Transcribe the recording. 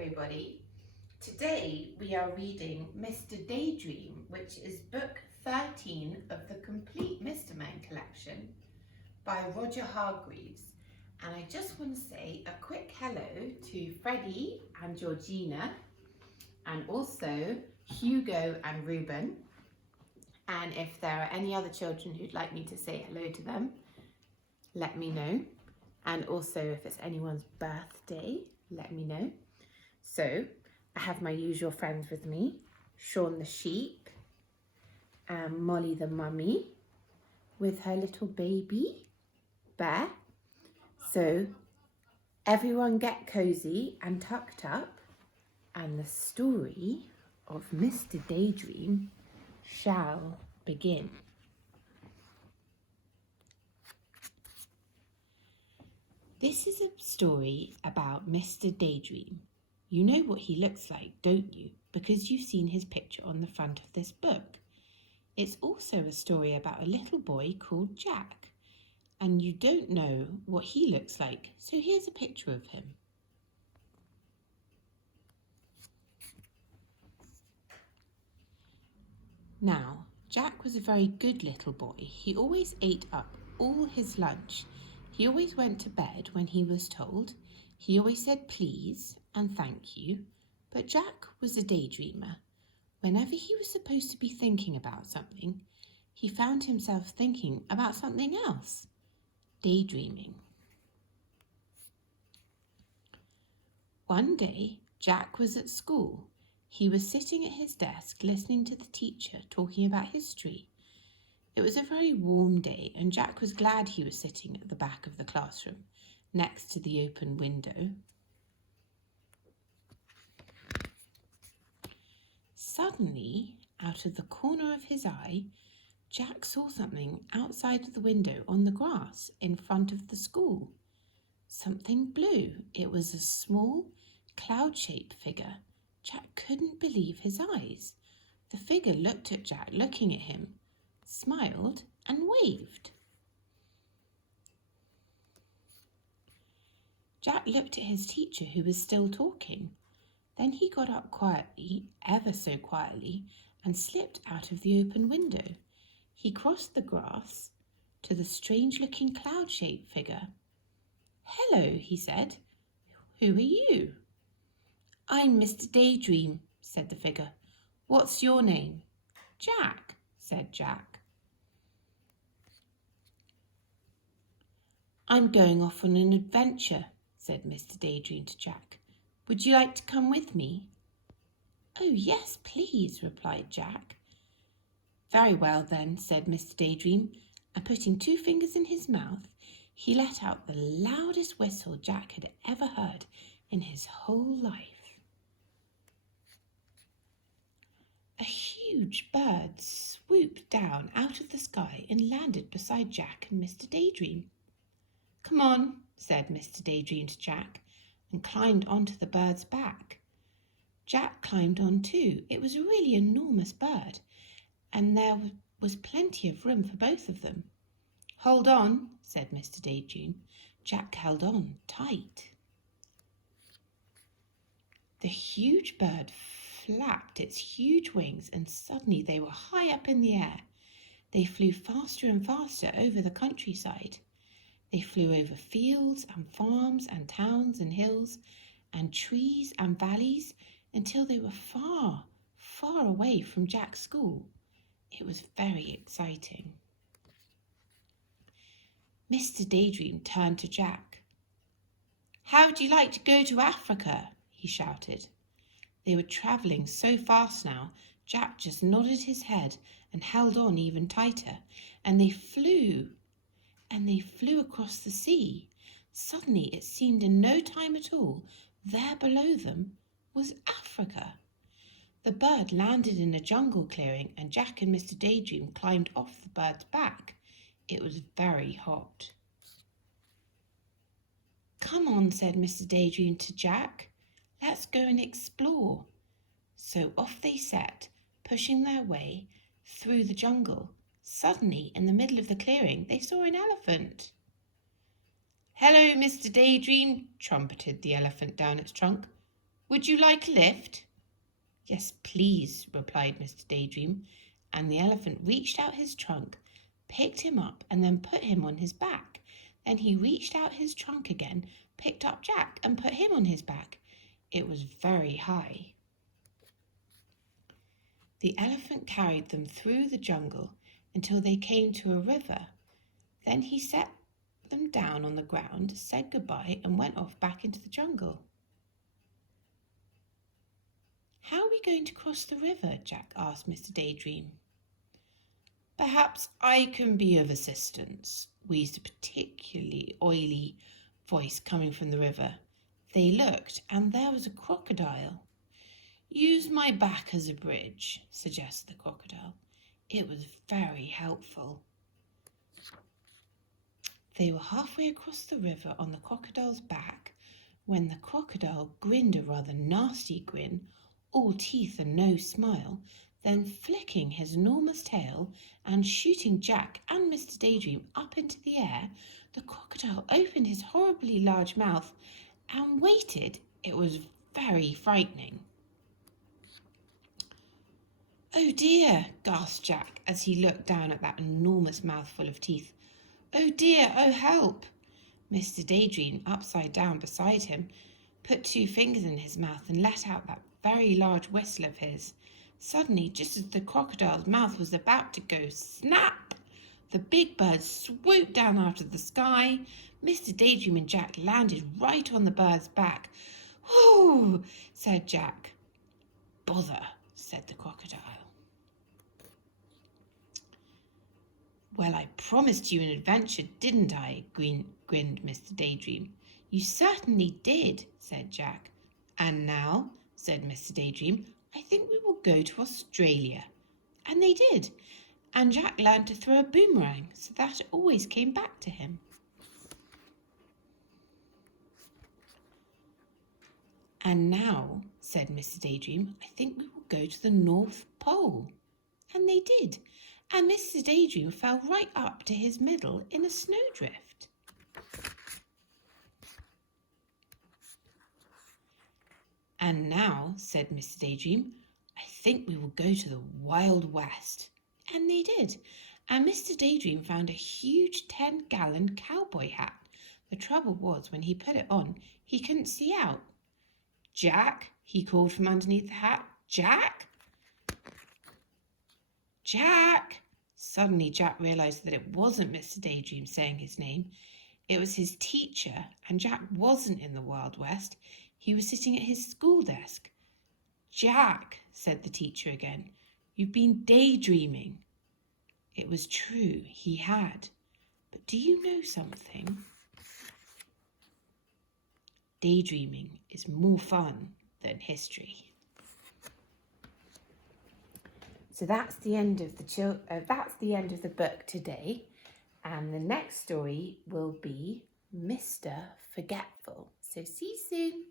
everybody. Today we are reading Mr. Daydream, which is book 13 of the complete Mr. Men collection by Roger Hargreaves. And I just want to say a quick hello to Freddie and Georgina, and also Hugo and Ruben. And if there are any other children who'd like me to say hello to them, let me know. And also if it's anyone's birthday, let me know. So I have my usual friends with me, Sean the sheep and Molly the mummy with her little baby bear. So everyone get cozy and tucked up, and the story of Mr. Daydream shall begin. This is a story about Mr. Daydream. You know what he looks like, don't you? Because you've seen his picture on the front of this book. It's also a story about a little boy called Jack. And you don't know what he looks like, so here's a picture of him. Now, Jack was a very good little boy. He always ate up all his lunch. He always went to bed when he was told. He always said please and thank you. But Jack was a daydreamer. Whenever he was supposed to be thinking about something, he found himself thinking about something else. Daydreaming. One day, Jack was at school. He was sitting at his desk listening to the teacher talking about history. It was a very warm day, and Jack was glad he was sitting at the back of the classroom, next to the open window. Suddenly, out of the corner of his eye, Jack saw something outside of the window on the grass in front of the school. Something blue. It was a small, cloud-shaped figure. Jack couldn't believe his eyes. The figure looked at Jack, looking at him, smiled and waved. Jack looked at his teacher, who was still talking. Then he got up quietly, ever so quietly, and slipped out of the open window. He crossed the grass to the strange-looking cloud-shaped figure. "Hello," he said. "Who are you?" "I'm Mr. Daydream," said the figure. "What's your name?" "Jack," said Jack. "I'm going off on an adventure," said Mr. Daydream to Jack. "Would you like to come with me?" "Oh, yes, please," replied Jack. "Very well then," said Mr. Daydream, and putting 2 fingers in his mouth, he let out the loudest whistle Jack had ever heard in his whole life. A huge bird swooped down out of the sky and landed beside Jack and Mr. Daydream. "Come on," said Mr. Daydream to Jack, and climbed onto the bird's back. Jack climbed on too. It was a really enormous bird, and there was plenty of room for both of them. "Hold on," said Mr. Daydream. Jack held on tight. The huge bird flapped its huge wings, and suddenly they were high up in the air. They flew faster and faster over the countryside. They flew over fields and farms and towns and hills and trees and valleys until they were far, far away from Jack's school. It was very exciting. Mr. Daydream turned to Jack. "How'd you like to go to Africa?" he shouted. They were travelling so fast now, Jack just nodded his head and held on even tighter, and they flew across the sea. Suddenly, it seemed in no time at all, there below them was Africa. The bird landed in a jungle clearing, and Jack and Mr. Daydream climbed off the bird's back. It was very hot. "Come on," said Mr. Daydream to Jack. "Let's go and explore." So off they set, pushing their way through the jungle. Suddenly, in the middle of the clearing, they saw an elephant. "Hello, Mr. Daydream," trumpeted the elephant down its trunk. Would you like a lift? Yes, please, replied Mr. Daydream, and the elephant reached out his trunk, picked him up, and then put him on his back. Then he reached out his trunk again, picked up Jack, and put him on his back. It was very high. The elephant carried them through the jungle until they came to a river. Then he set them down on the ground, said goodbye, and went off back into the jungle. How are we going to cross the river? Jack asked Mr. Daydream. Perhaps I can be of assistance, wheezed a particularly oily voice coming from the river. They looked, and there was a crocodile. Use my back as a bridge, suggested the crocodile. It was very helpful. They were halfway across the river on the crocodile's back when the crocodile grinned a rather nasty grin, all teeth and no smile, then flicking his enormous tail and shooting Jack and Mr. Daydream up into the air, the crocodile opened his horribly large mouth and waited. It was very frightening. Oh dear, gasped Jack as he looked down at that enormous mouthful of teeth. Oh dear, oh help! Mr. Daydream, upside down beside him, put 2 fingers in his mouth and let out that very large whistle of his. Suddenly, just as the crocodile's mouth was about to go snap, the big bird swooped down out of the sky. Mr. Daydream and Jack landed right on the bird's back. Whoo, said Jack. Bother, said the crocodile. Well, I promised you an adventure, didn't I? Grinned Mr. Daydream. You certainly did, said Jack. And now, said Mr. Daydream, I think we will go to Australia. And they did. And Jack learned to throw a boomerang so that it always came back to him. And now, said Mr. Daydream, I think we will go to the North Pole. And they did. And Mr. Daydream fell right up to his middle in a snowdrift. And now, said Mr. Daydream, I think we will go to the Wild West. And they did. And Mr. Daydream found a huge 10-gallon cowboy hat. The trouble was, when he put it on, he couldn't see out. Jack, he called from underneath the hat. Jack? Jack! Suddenly Jack realised that it wasn't Mr. Daydream saying his name. It was his teacher, and Jack wasn't in the Wild West. He was sitting at his school desk. Jack, said the teacher again, you've been daydreaming. It was true, he had. But do you know something? Daydreaming is more fun than history. So that's the end of the book today, and the next story will be Mr. Forgetful. So see you soon.